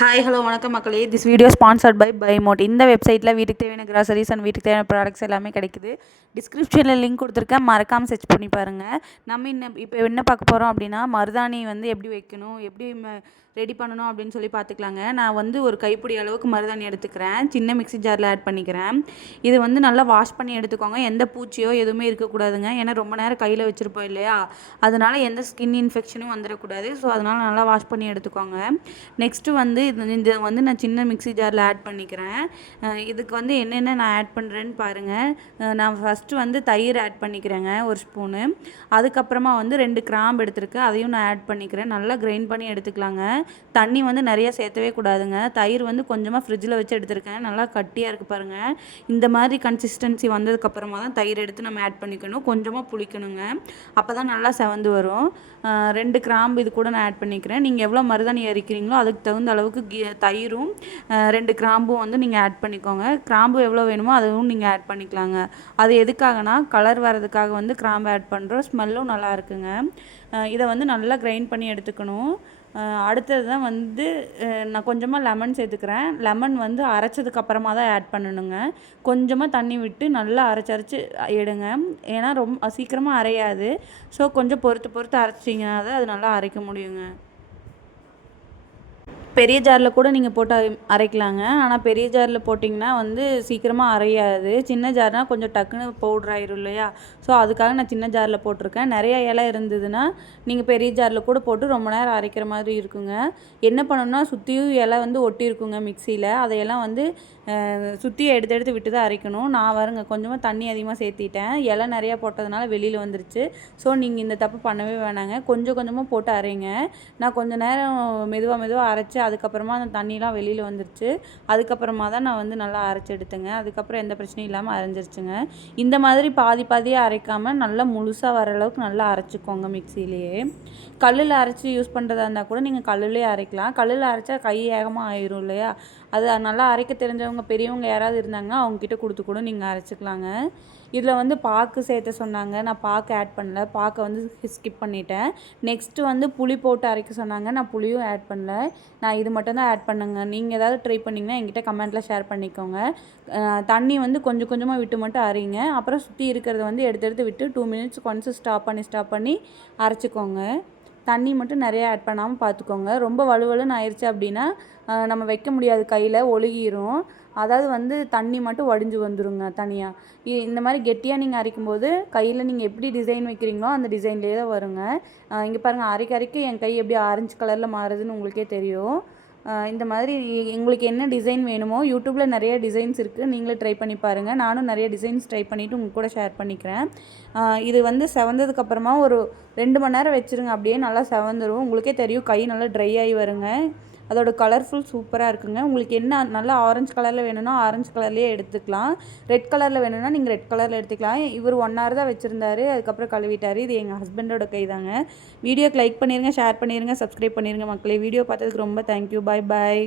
Hi hello வணக்கம் மக்களே. This video sponsored by by mod இந்த வெப்சைட்டில் வீட்டுக்கு தேவையான கிராசரிஸ் அண்ட் வீட்டுக்கு தேவையான ப்ராடக்ட்ஸ் எல்லாமே கிடைக்குது. டிஸ்கிரிப்ஷனில் லிங்க் கொடுத்துருக்கேன். மறக்காமல் சர்ச் பண்ணி பாருங்கள் நம்ம இன்னும் இப்போ என்ன பார்க்க போகிறோம் அப்படின்னா மருதாணி வந்து எப்படி வைக்கணும் எப்படி ரெடி பண்ணணும் அப்படின்னு சொல்லி பார்த்துக்கலாங்க. நான் வந்து ஒரு கைப்பிடி அளவுக்கு மருதாணி எடுத்துக்கிறேன். சின்ன மிக்சி ஜாரில் ஆட் பண்ணிக்கிறேன். இது வந்து நல்லா வாஷ் பண்ணி எடுத்துக்கோங்க. எந்த பூச்சியோ எதுவுமே இருக்கக்கூடாதுங்க. ஏன்னா ரொம்ப நேரம் கையில் வச்சுருப்போம் இல்லையா? அதனால் எந்த ஸ்கின் இன்ஃபெக்ஷனும் வந்துடக்கூடாது ஸோ அதனால் நல்லா வாஷ் பண்ணி எடுத்துக்கோங்க. நெக்ஸ்ட்டு வந்து இது இந்த வந்து நான் சின்ன மிக்சி ஜாரில் ஆட் பண்ணிக்கிறேன். இதுக்கு வந்து என்னென்ன நான் ஆட் பண்ணுறேன்னு பாருங்கள் நான் ஃபஸ்ட்டு வந்து தயிர் ஆட் பண்ணிக்கிறேங்க ஒரு ஸ்பூனு. அதுக்கப்புறமா வந்து ரெண்டு கிராம்பு எடுத்துருக்கேன் அதையும் நான் ஆட் பண்ணிக்கிறேன். நல்லா கிரைண்ட் பண்ணி எடுத்துக்கலாங்க. தண்ணி வந்து நிறையா சேர்த்தவே கூடாதுங்க. தயிர் வந்து கொஞ்சமாக ஃப்ரிட்ஜில் வச்சு எடுத்துருக்கேன். நல்லா கட்டியாக இருக்குது பாருங்கள் இந்த மாதிரி கன்சிஸ்டன்சி வந்ததுக்கப்புறமா தான் தயிர் எடுத்து நம்ம ஆட் பண்ணிக்கணும். கொஞ்சமாக புளிக்கணுங்க. அப்போ தான் நல்லா செவந்து வரும். ரெண்டு கிராம்பு இது கூட நான் ஆட் பண்ணிக்கிறேன். நீங்கள் எவ்வளோ மருதாணி அரிக்கிறீங்களோ அதுக்கு தகுந்த அளவுக்கு கி தயிரும் ரெண்டு கிராம்பும் வந்து நீங்கள் ஆட் பண்ணிக்கோங்க. கிராம்பு எவ்வளோ வேணுமோ அதுவும் நீங்கள் ஆட் பண்ணிக்கலாங்க. அது எதுக்காகனா கலர் வரதுக்காக வந்து கிராம்பு ஆட் பண்ணுறோம் ஸ்மெல்லும் நல்லா இருக்குங்க. இதை வந்து நல்லா கிரைண்ட் பண்ணி எடுத்துக்கணும். அடுத்தது தான் வந்து நான் கொஞ்சமாக லெமன் சேர்த்துக்கிறேன். லெமன் வந்து அரைச்சதுக்கு அப்புறமா தான் ஆட் பண்ணணுங்க. கொஞ்சமாக தண்ணி விட்டு நல்லா அரைச்சி அரைச்சி எடுங்க. ஏன்னா ரொம்ப சீக்கிரமாக அரையாது. ஸோ கொஞ்சம் பொறுத்து பொறுத்து அரைச்சிங்கன்னா தான் அது நல்லா அரைக்க முடியுங்க. பெரிய ஜாரில் கூட நீங்கள் போட்டு அரைக்கலாங்க. ஆனால் பெரிய ஜாரில் போட்டிங்கன்னா வந்து சீக்கிரமாக அரையாது. சின்ன ஜார்னால் கொஞ்சம் டக்குன்னு பவுட்ரு ஆயிரும் இல்லையா? ஸோ அதுக்காக நான் சின்ன ஜாரில் போட்டிருக்கேன். நிறைய இலை இருந்ததுன்னா நீங்கள் பெரிய ஜாரில் கூட போட்டு ரொம்ப நேரம் அரைக்கிற மாதிரி இருக்குங்க. என்ன பண்ணணும்னா சுற்றியும் இலை வந்து ஒட்டி இருக்குங்க மிக்சியில். அதையெல்லாம் வந்து சுற்றி எடுத்து எடுத்து விட்டு தான் அரைக்கணும். நான் வருங்க கொஞ்சமாக தண்ணி அதிகமாக சேர்த்திட்டேன். இலை நிறையா போட்டதுனால வெளியில் வந்துருச்சு. ஸோ நீங்கள் இந்த தப்பு பண்ணவே வேணாங்க. கொஞ்சம் கொஞ்சமாக போட்டு அரைங்க. நான் கொஞ்சம் நேரம் மெதுவாக மெதுவாக அரைச்சி அதுக்கப்புறமா அந்த தண்ணிலாம் வெளியில் வந்துருச்சு. அதுக்கப்புறமா தான் நான் வந்து நல்லா அரைச்சி எடுத்தேங்க. அதுக்கப்புறம் எந்த பிரச்சனையும் இல்லாமல் அரைஞ்சிருச்சுங்க. இந்த மாதிரி பாதி பாதியாக அரைக்காமல் நல்லா முழுசாக வர அளவுக்கு நல்லா அரைச்சிக்கோங்க மிக்சிலேயே கல்லில் அரைச்சி யூஸ் பண்ணுறதா இருந்தால் கூட நீங்கள் கல்லுலேயே அரைக்கலாம். கல்லில் அரைச்சா கை ஏகமாக ஆயிரும் இல்லையா? அது நல்லா அரைக்க தெரிஞ்சவங்க பெரியவங்க யாராவது இருந்தாங்கன்னா அவங்கக்கிட்ட கொடுத்து கூட நீங்கள் அரைச்சிக்கலாங்க. இதில் வந்து பாக்கு சேர்த்த சொன்னாங்க. நான் பாக்கு ஆட் பண்ணல. பாக்கை வந்து ஸ்கிப் பண்ணிட்டேன். நெக்ஸ்ட்டு வந்து புளி போட்டு அரைக்க சொன்னாங்க. நான் புளியும் ஆட் பண்ணல. நான் இது மட்டும் தான் ஆட் பண்ணுங்க. நீங்கள் ஏதாவது ட்ரை பண்ணிங்கன்னா என்கிட்ட கமெண்ட்டில் ஷேர் பண்ணிக்கோங்க. தண்ணி வந்து கொஞ்சம் கொஞ்சமாக விட்டு மட்டும் அரைங்க அப்புறம் சுற்றி இருக்கிறத வந்து எடுத்து எடுத்து விட்டு டூ மினிட்ஸ் கொஞ்சம் ஸ்டாப் பண்ணி ஸ்டாப் பண்ணி அரைச்சிக்கோங்க. தண்ணி மட்டும் நிறையா ஆட் பண்ணாமல் பார்த்துக்கோங்க ரொம்ப வலுவலுன்னு ஆயிடுச்சு அப்படின்னா நம்ம வைக்க முடியாது. கையில் ஒழுகிரும். அதாவது வந்து தண்ணி மட்டும் வடிஞ்சு வந்துருங்க தனியாக இந்த மாதிரி கெட்டியாக நீங்கள் அரைக்கும்போது கையில் நீங்கள் எப்படி டிசைன் வைக்கிறீங்களோ அந்த டிசைன்லேயே தான் வருங்க. இங்கே பாருங்கள் அரைக்க அரைக்க என் கை எப்படி ஆரஞ்சு கலரில் மாறுதுன்னு உங்களுக்கே தெரியும். இந்த மாதிரி எங்களுக்கு என்ன டிசைன் வேணுமோ யூடியூப்பில் நிறைய டிசைன்ஸ் இருக்குது நீங்களே ட்ரை பண்ணி பாருங்கள் நானும் நிறைய டிசைன்ஸ் ட்ரை பண்ணிவிட்டு உங்கள் கூட ஷேர் பண்ணிக்கிறேன். இது வந்து செவந்ததுக்கப்புறமா ஒரு ரெண்டு மணி நேரம் வச்சுருங்க. அப்படியே நல்லா செவந்துடும் உங்களுக்கே தெரியும் கை நல்லா ட்ரை ஆகி வருங்க. அதோட கலர்ஃபுல் சூப்பராக இருக்குங்க. உங்களுக்கு என்ன நல்லா ஆரஞ்சு கலரில் வேணும்னா ஆரஞ்சு கலர்லேயே எடுத்துக்கலாம். ரெட் கலரில் வேணும்னா நீங்கள் ரெட் கலரில் எடுத்துக்கலாம். இவர் ஒன் ஹவர் தான் வச்சுருந்தாரு. அதுக்கப்புறம் கழுவிட்டார். இது எங்கள் ஹஸ்பண்டோட கை தாங்க வீடியோக்கு லைக் பண்ணிடுங்க ஷேர் பண்ணிடுங்க சப்ஸ்கிரைப் பண்ணிடுங்க மக்களே. வீடியோ பார்த்ததுக்கு ரொம்ப தேங்க்யூ பாய் பாய்